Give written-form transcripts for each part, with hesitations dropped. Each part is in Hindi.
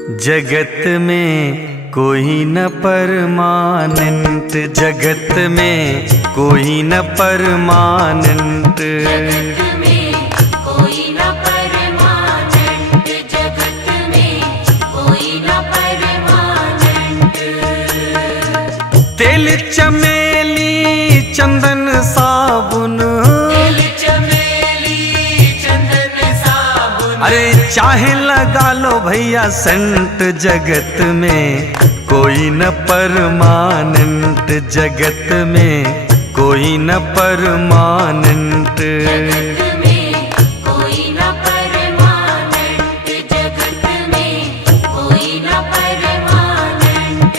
जगत में कोई न परमानेंट, जगत में कोई न परमानेंट, जगत में कोई न परमानेंट, जगत में कोई न परमानेंट। तेल चमेली चंदन साबुन, तेल चमेली चंदन साबुन, अरे चाहे लगा लो भैया सेंट, जगत में कोई न परमानेंट, जगत में कोई न परमानेंट। जगत में कोई न परमानेंट, जगत में कोई न परमानेंट।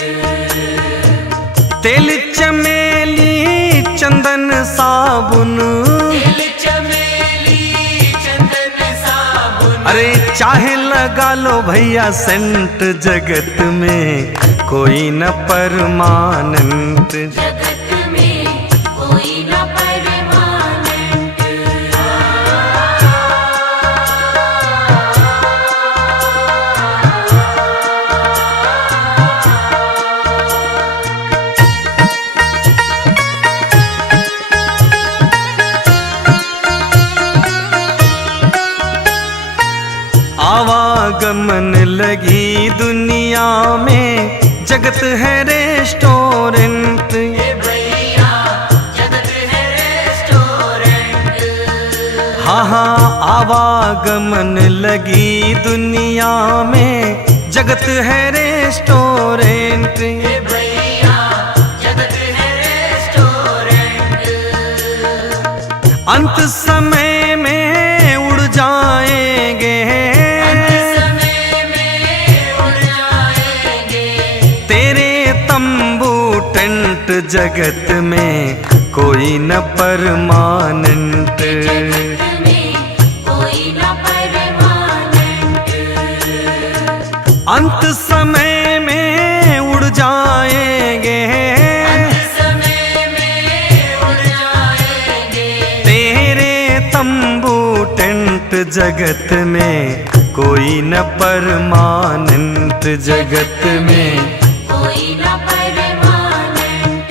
तेल चमेली चंदन साबुन, तेल चमेली चंदन साबुन, अरे चाहे लगा लो भैया सेंट, जगत में कोई न परमानेंट। जगत में कोई न परमानेंट। आवागमन लगी दुनिया में, जगत है रेस्टोरेंट, ये भैया जगत है रेस्टोरेंट। हाँ हाँ आवागमन लगी दुनिया में, जगत है रेस्टोरेंट। ये भैया जगत है रेस्टोरेंट। अंत समय में उड़ जाएंगे, समय में उड़ जाएंगे, तेरे तंबू टेंट, जगत में कोई न परमानेंट। जगत में कोई न परमानेंट। अंत समय में उड़ जाएंगे, समय में उड़ जाएंगे, तेरे तंबू टेंट, जगत में कोई न परमानेंट, जगत में कोई न परमानेंट।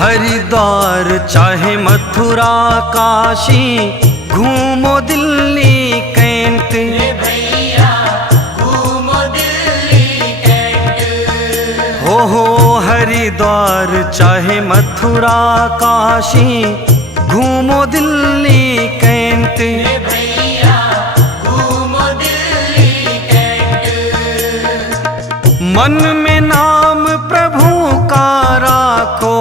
हरिद्वार चाहे मथुरा काशी, घूमो दिल्ली कैंट, ये भैया घूमो दिल्ली कैंट। हो हरिद्वार चाहे मथुरा काशी, घूमो दिल्ली कैंट। ये भैया घूमो दिल्ली कैंट। मन में नाम प्रभु का राखो,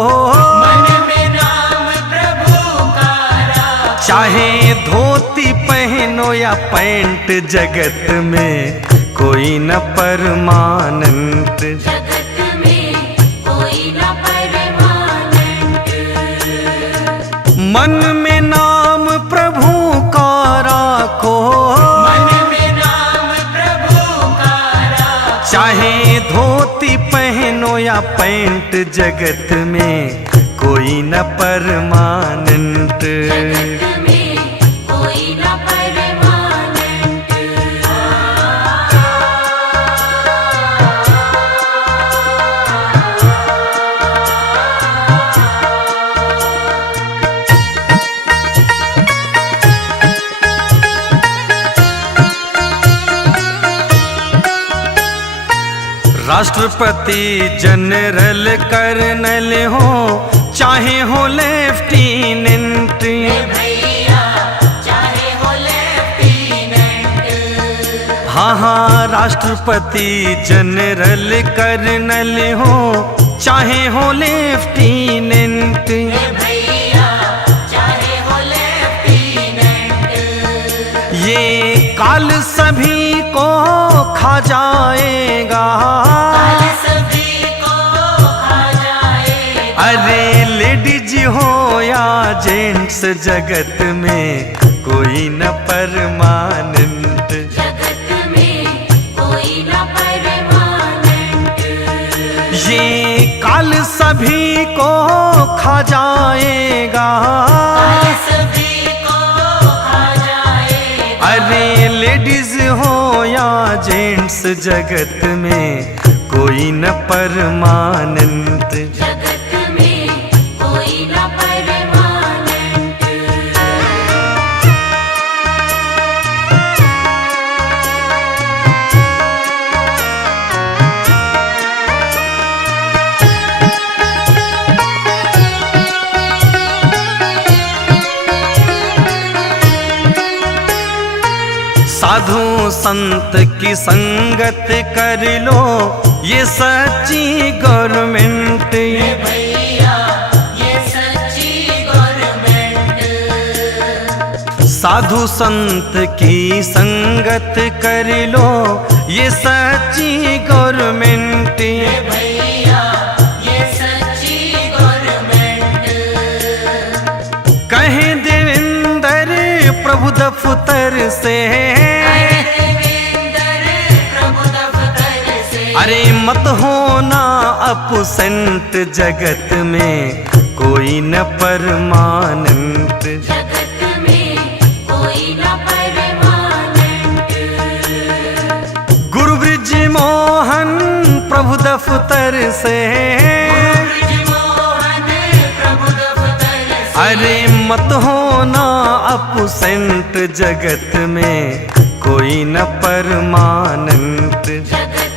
मन में नाम प्रभु का राखो, चाहे धोती पहनो या पैंट, जगत में कोई न परमानेंट। जगत में कोई न परमानेंट। मन में नाम प्रभु का राखो, मन में नाम प्रभु का राखो, चाहे धोती पहनो या पैंट, जगत में कोई न परमानेंट। जगत में कोई न परमानेंट। राष्ट्रपति जनरल कर्नल हो, चाहे हो लेफ्टिनेंट, ये भैया चाहे हो लेफ्टिनेंट। हाँ हाँ राष्ट्रपति जनरल कर्नल हो, चाहे हो लेफ्टिनेंट। ये भैया चाहे हो लेफ्टिनेंट। ये काल सभी को खा जाएगा, काल सभी को खा जाएगा, अरे लेडीज हो या जेंट्स, जगत में कोई न परमानेंट। सभी को खा जाएगा। काल सभी को खा जाएगा। अरे लेडीज हो या जेंट्स, जगत में कोई न परमानेंट। जगत में कोई न परमानेंट। साधु संत की संगत कर लो, ये सच्ची गवर्नमेंट। भैया ये सच्ची गवर्नमेंट। साधु संत की संगत कर लो, ये सच्ची गवर्नमेंट। भैया ये सच्ची गवर्नमेंट। कहे देवेंद्र प्रभु दफ्तर से, अरे मत होना अपसेंट। जगत में कोई न परमानेंट। जगत में कोई न परमानेंट। गुरु ब्रिज मोहन प्रभु दफ्तर से, ब्रिजमोहन प्रभु दफ्तर से। अरे मत होना अपसेंट। जगत में कोई न परमानेंट। जगत